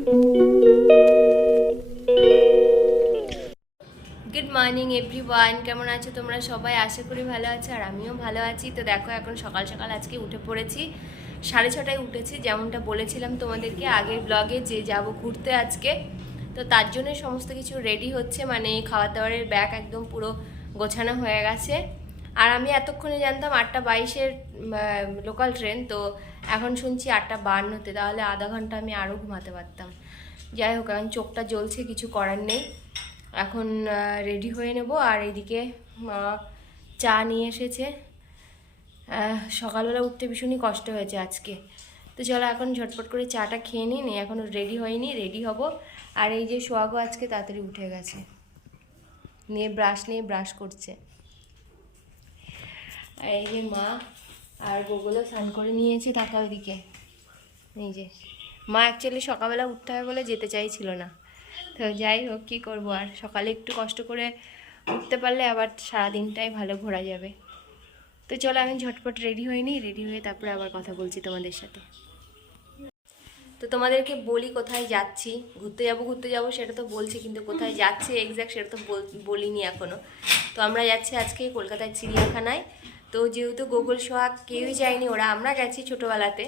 Good morning everyone, কেমন আছো তোমরা সবাই? আশা করি ভালো আছো, আর আমিও ভালো আছি। তো দেখো, এখন সকাল সকাল আজকে উঠে পড়েছি। 6:30টায় উঠেছি, যেমনটা বলেছিলাম তোমাদেরকে আগের ব্লগে যে যাব ঘুরতে আজকে। তো তার জন্য সমস্ত কিছু রেডি হচ্ছে, মানে খাবার দাবারের ব্যাগ একদম পুরো গোছানো হয়ে গেছে। আর আমি এতক্ষণে জানতাম 8:22-এর লোকাল ট্রেন, তো এখন শুনছি 8:52-তে, তাহলে আধা ঘন্টা আমি আরও ঘুমাতে পারতাম। যাই হোক, এখন চোখটা জ্বলছে, কিছু করার নেই। এখন রেডি হয়ে নেব। আর এদিকে চা নিয়ে এসেছে। সকালবেলা উঠতে ভীষণই কষ্ট হয়েছে আজকে। তো চলো এখন ঝটপট করে চাটা খেয়ে নিই, এখনও রেডি হয়নি, রেডি হব। আর এই যে সোহাগও আজকে তাড়াতাড়ি উঠে গেছে, নিয়ে ব্রাশ করছে। আর এই যে মা আর গোগুলো স্নান করে নিয়েছে, টাকা ওইদিকে। এই যে মা অ্যাকচুয়ালি সকালবেলা উঠতে হবে বলে যেতে চাইছিল না। তো যাই হোক, কী করবো, আর সকালে একটু কষ্ট করে উঠতে পারলে আবার সারাদিনটাই ভালো ঘোরা যাবে। তো চলো আমি ঝটপট রেডি হয়ে রেডি হয়ে তারপরে আবার কথা বলছি তোমাদের সাথে। তো তোমাদেরকে বলি কোথায় যাচ্ছি। ঘুরতে যাব সেটা তো বলছি, কিন্তু কোথায় যাচ্ছি এক্স্যাক্ট সেটা তো বলিনি এখনও। তো আমরা যাচ্ছি আজকে কলকাতার চিড়িয়াখানায়। তো যেহেতু গোকুল সোহাগ কেউই যায়নি, ওরা আমরা গেছি ছোটোবেলাতে,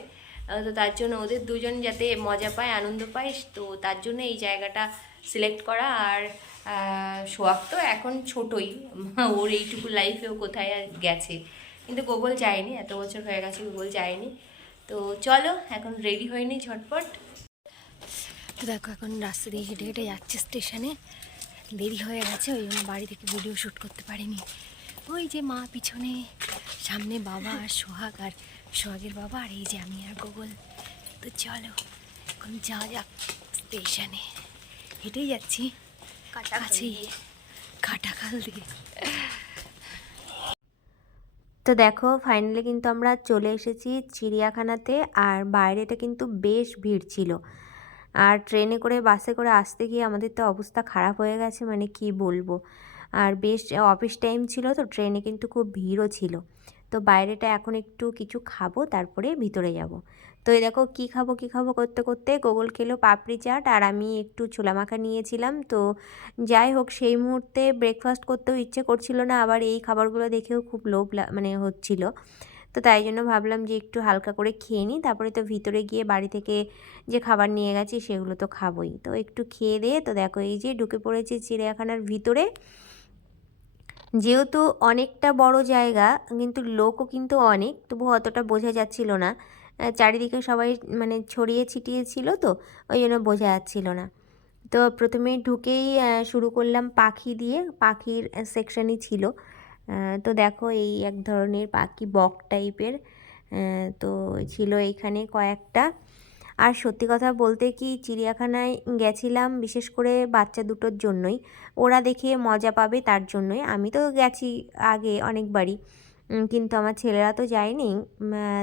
তো তার জন্য ওদের দুজন যাতে মজা পায়, আনন্দ পায়, তো তার জন্য এই জায়গাটা সিলেক্ট করা। আর সোহাগ তো এখন ছোটই, ওর এইটুকু লাইফেও কোথায় আর গেছে, কিন্তু গোকুল যায়নি, এত বছর হয়ে গেছে গোকুল যায়নি। তো চলো এখন রেডি হয়নি ঝটপট। তো দেখো এখন রাস্তা দিয়ে হেঁটে হেঁটে যাচ্ছে স্টেশনে। দেরি হয়ে গেছে, ওই জন্য বাড়ি থেকে ভিডিও শ্যুট করতে পারিনি। ওই যে মা পিছনে, সামনে বাবা আর সোহাগ, আর সোহাগের বাবা, আর এই যে আমি আর গোগল। তো চলো এখন যাওয়া যাক স্টেশনে। হেঁটেই যাচ্ছি, কাছেই, কাটাখাল দিয়ে। তো দেখো ফাইনালি কিন্তু আমরা চলে এসেছি চিড়িয়াখানাতে। আর বাইরেটা কিন্তু বেশ ভিড় ছিল। আর ট্রেনে করে বাসে করে আসতে গিয়ে আমাদের তো অবস্থা খারাপ হয়ে গেছে, মানে কি বলবো। আর বেশ অফিস টাইম ছিল, তো ট্রেনে কিন্তু খুব ভিড়ও ছিল। তো বাইরেটা এখন একটু কিছু খাবো, তারপরে ভিতরে যাব। তো এই দেখো কী খাবো করতে করতে গোগল খেলো পাপড়ি চাট, আর আমি একটু ছোলা মাখা নিয়েছিলাম। তো যাই হোক, সেই মুহূর্তে ব্রেকফাস্ট করতেও ইচ্ছে করছিল না, আবার এই খাবারগুলো দেখেও খুব লোভ মানে হচ্ছিল। তো তাই জন্য ভাবলাম যে একটু হালকা করে খেয়ে নিই, তারপরে তো ভিতরে গিয়ে বাড়ি থেকে যে খাবার নিয়ে গেছি সেগুলো তো খাবোই। তো একটু খেয়ে দিয়ে তো দেখো এই যে ঢুকে পড়েছি চিড়িয়াখানার ভিতরে। যেহেতু অনেকটা বড় জায়গা, কিন্তু লোকও কিন্তু অনেক, তবু অতটা বোঝা যাচ্ছিল না। চারিদিকে সবাই মানে ছড়িয়ে ছিটিয়ে ছিল, তো ওই জন্য বোঝা যাচ্ছিল না। তো প্রথমেই ঢুকেই শুরু করলাম পাখি দিয়ে, পাখির সেকশনই ছিল। তো দেখো এই এক ধরনের পাখি, বক টাইপের, তো ছিল এইখানে কয়েকটা। আর সত্যি কথা বলতে কি, চিড়িয়াখানায় গেছিলাম বিশেষ করে বাচ্চা দুটোর জন্যই, ওরা দেখে মজা পাবে তার জন্যই। আমি তো গেছি আগে অনেকবারই, কিন্তু আমার ছেলেরা তো যায়নি।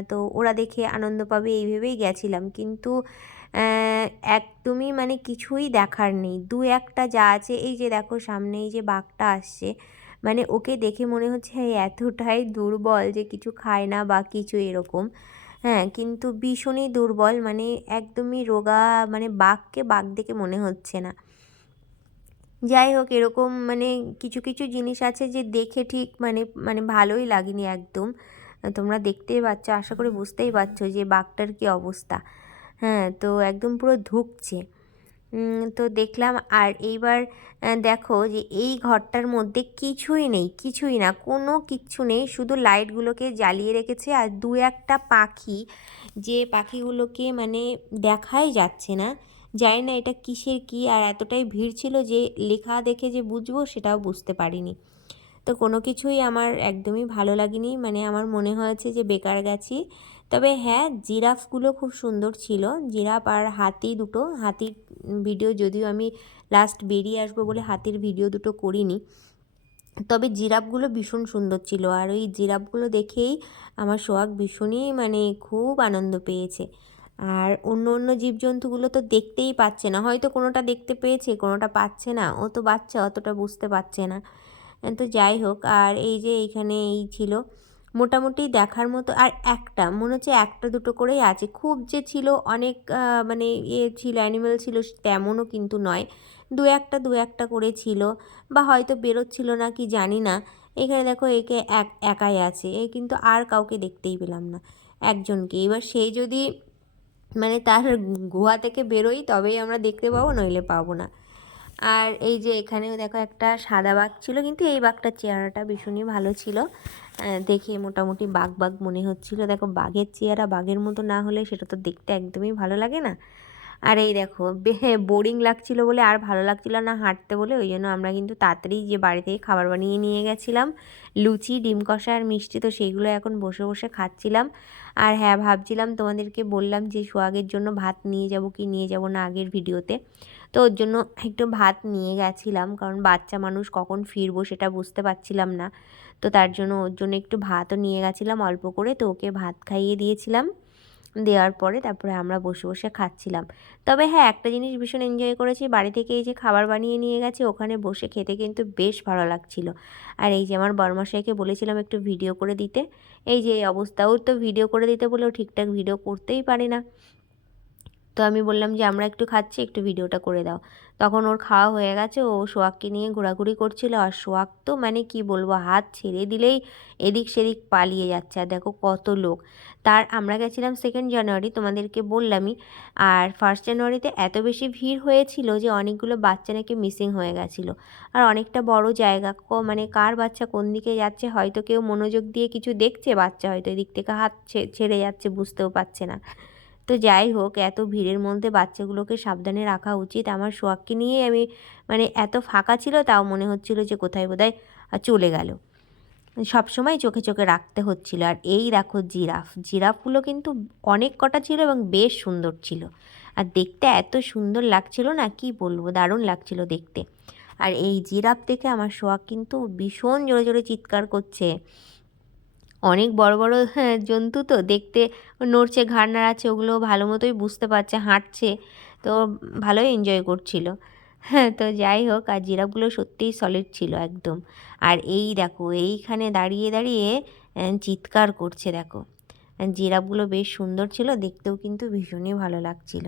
তো ওরা দেখে আনন্দ পাবে এই ভেবেই গেছিলাম, কিন্তু একদমই মানে কিছুই দেখার নেই। দু একটা যা আছে, এই যে দেখো সামনে এই যে বাঘটা আসছে, মানে ওকে দেখে মনে হচ্ছে এতটাই দুর্বল যে কিছু খায় না বা কিছু এরকম। হ্যাঁ, কিন্তু ভীষণই দুর্বল, মানে একদমই রোগা, মানে বাঘকে বাঘ দেখে মনে হচ্ছে না। যাই হোক, এরকম মানে কিছু কিছু জিনিস আছে যে দেখে ঠিক মানে মানে ভালোই লাগেনি একদম। তোমরা দেখতেই পাচ্ছ, আশা করি বুঝতেই পারছো যে বাঘটার কী অবস্থা। হ্যাঁ, তো একদম পুরো ধুঁকছে। তো দেখলাম। আর এইবার দেখো যে এই ঘরটার মধ্যে কিছুই নেই, কিছুই না, কোনো কিচ্ছু নেই, শুধু লাইটগুলোকে জ্বালিয়ে রেখেছে। আর দু একটা পাখি, যে পাখিগুলোকে মানে দেখাই যাচ্ছে না, জানি না এটা কিসের কি। আর এতটাই ভিড় ছিল যে লেখা দেখে যে বুঝবো সেটাও বুঝতে পারিনি। তো কোনো কিছুই আমার একদমই ভালো লাগেনি, মানে আমার মনে হয়েছে যে বেকার গেছি। তবে হ্যাঁ, জিরাফগুলো খুব সুন্দর ছিল, জিরাফ আর হাতি দুটো। হাতির ভিডিও যদিও আমি লাস্ট বেরিয়ে আসবো বলে হাতির ভিডিও দুটো করিনি, তবে জিরাফগুলো ভীষণ সুন্দর ছিল। আর ওই জিরাফগুলো দেখেই আমার সোহাগ ভীষণই মানে খুব আনন্দ পেয়েছে। আর অন্য অন্য জীবজন্তুগুলো তো দেখতেই পাচ্ছে না, হয়তো কোনোটা দেখতে পেয়েছে কোনোটা পাচ্ছে না, ও তো বাচ্চা অতটা বুঝতে পারছে না। তো যাই হোক, আর এই যে এইখানে এই ছিল মোটামুটি দেখার মতো। আর একটা মনে হচ্ছে একটা দুটো করেই আছে, খুব যে ছিল অনেক মানে ছিল অ্যানিমেল ছিল তেমনও কিন্তু নয়, দু একটা করে ছিল, বা হয়তো বেরোচ্ছিল না কি জানি না। এখানে দেখো একে একাই আছে, এ কিন্তু আর কাউকে দেখতেই পেলাম না, একজনকে। এবার সেই যদি মানে তার গুহা থেকে বেরোই তবেই আমরা দেখতে পাবো, নইলে পাবো না। আর এই যে এখানেও দেখো একটা সাদা বাঘ ছিল, কিন্তু এই বাঘটার চেহারাটা ভীষণই ভালো ছিল, দেখে মোটামুটি বাঘ বাঘ মনে হচ্ছিল। দেখো বাঘের চেহারা বাঘের মতো না হলে সেটা তো দেখতে একদমই ভালো লাগে না। আর এই দেখো বোরিং লাগছিল বলে আর ভালো লাগছিল না হাঁটতে বলে, ওই জন্য আমরা কিন্তু তাড়াতাড়ি যে বাড়ি থেকে খাবার বানিয়ে নিয়ে গেছিলাম, লুচি, ডিম কষা আর মিষ্টি, তো সেইগুলো এখন বসে বসে খাচ্ছিলাম। আর হ্যাঁ, ভাবছিলাম তোমাদেরকে বললাম যে সোহাগের জন্য ভাত নিয়ে যাব কি নিয়ে যাব না আগের ভিডিওতে, তো ওর জন্য একটু ভাত নিয়ে গেছিলাম, কারণ বাচ্চা মানুষ কখন ফিরবো সেটা বুঝতে পারছিলাম না। তো তার জন্য ওর জন্য একটু ভাতও নিয়ে গেছিলাম অল্প করে, তো ওকে ভাত খাইয়ে দিয়েছিলাম। দেওয়ার পরে তারপরে আমরা বসে বসে খাচ্ছিলাম। তবে হ্যাঁ, একটা জিনিস ভীষণ এনজয় করেছি, বাড়ি থেকে এই যে খাবার বানিয়ে নিয়ে গেছে ওখানে বসে খেতে কিন্তু বেশ ভালো লাগছিল। আর এই যে আমার বড়মশাইকে বলেছিলাম একটু ভিডিও করে দিতে, এই যে এই অবস্থা, ওর তো ভিডিও করে দিতে বলেও ঠিকঠাক ভিডিও করতেই পারে না। তো আমি বললাম যে আমরা একটু খাচ্ছি, একটু ভিডিওটা করে দাও। তখন ওর খাওয়া হয়ে গেছে, ও সোহাগকে নিয়ে ঘোরাঘুরি করছিল। আর সোহাগ তো মানে কি বলবো, হাত ছেড়ে দিলেই এদিক সেদিক পালিয়ে যাচ্ছে। আর দেখো কত লোক। আমরা গেছিলাম 2nd জানুয়ারি, তোমাদেরকে বললামই। আর 1st জানুয়ারিতে এত বেশি ভিড় হয়েছিল যে অনেকগুলো বাচ্চা নাকি মিসিং হয়ে গেছিলো। আর অনেকটা বড় জায়গা, মানে কার বাচ্চা কোন দিকে যাচ্ছে, হয়তো কেউ মনোযোগ দিয়ে কিছু দেখছে, বাচ্চা হয়তো এদিক থেকে হাত ছেড়ে যাচ্ছে, বুঝতেও পারছে না। তো যাই হোক, এত ভিড়ের মধ্যে বাচ্চাগুলোকে সাবধানে রাখা উচিত। আমার সোহাগকে নিয়ে আমি মানে এত ফাঁকা ছিল, তাও মনে হচ্ছিল যে কোথায় বোধহয় চলে গেল, সবসময় চোখে চোখে রাখতে হচ্ছিল। আর এই দেখো জিরাফগুলো কিন্তু অনেক কটা ছিল এবং বেশ সুন্দর ছিল, আর দেখতে এত সুন্দর লাগছিল না, কি বলবো, দারুণ লাগছিল দেখতে। আর এই জিরাফ দেখে আমার সোহাগ কিন্তু ভীষণ জোরে জোরে চিৎকার করছে। অনেক বড় বড় হ্যাঁ জন্তু তো, দেখতে নড়ছে, ঘাড় নাড়াচ্ছে, ওগুলো ভালো মতোই বুঝতে পারছে, হাঁটছে, তো ভালোই এনজয় করছিল। হ্যাঁ, তো যাই হোক, আর জিরাফগুলো সত্যিই সলিড ছিল একদম। আর এই দেখো এইখানে দাঁড়িয়ে দাঁড়িয়ে চিৎকার করছে দেখো। জিরাফগুলো বেশ সুন্দর ছিল, দেখতেও কিন্তু ভীষণই ভালো লাগছিল।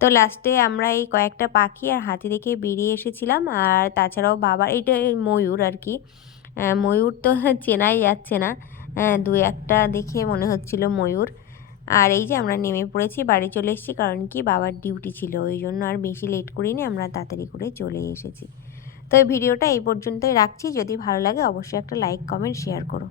তো লাস্টে আমরা এই কয়েকটা পাখি আর হাতি দেখে বেরিয়ে এসেছিলাম। আর তাছাড়াও বাবার এইটা ময়ূর আর কি, ময়ূর তো চেনাই যাচ্ছে না, দু একটা দেখে মনে হচ্ছিল ময়ূর। আর এই যে আমরা নেমে পড়েছি, বাড়ি চলে এসেছি, কারণ কি বাবার ডিউটি ছিল, ওই জন্য আর বেশি লেট করিনি, আমরা তাড়াতাড়ি করে চলে এসেছি। তো এই ভিডিওটা এই পর্যন্তই রাখছি, যদি ভালো লাগে অবশ্যই একটা লাইক, কমেন্ট, শেয়ার করো।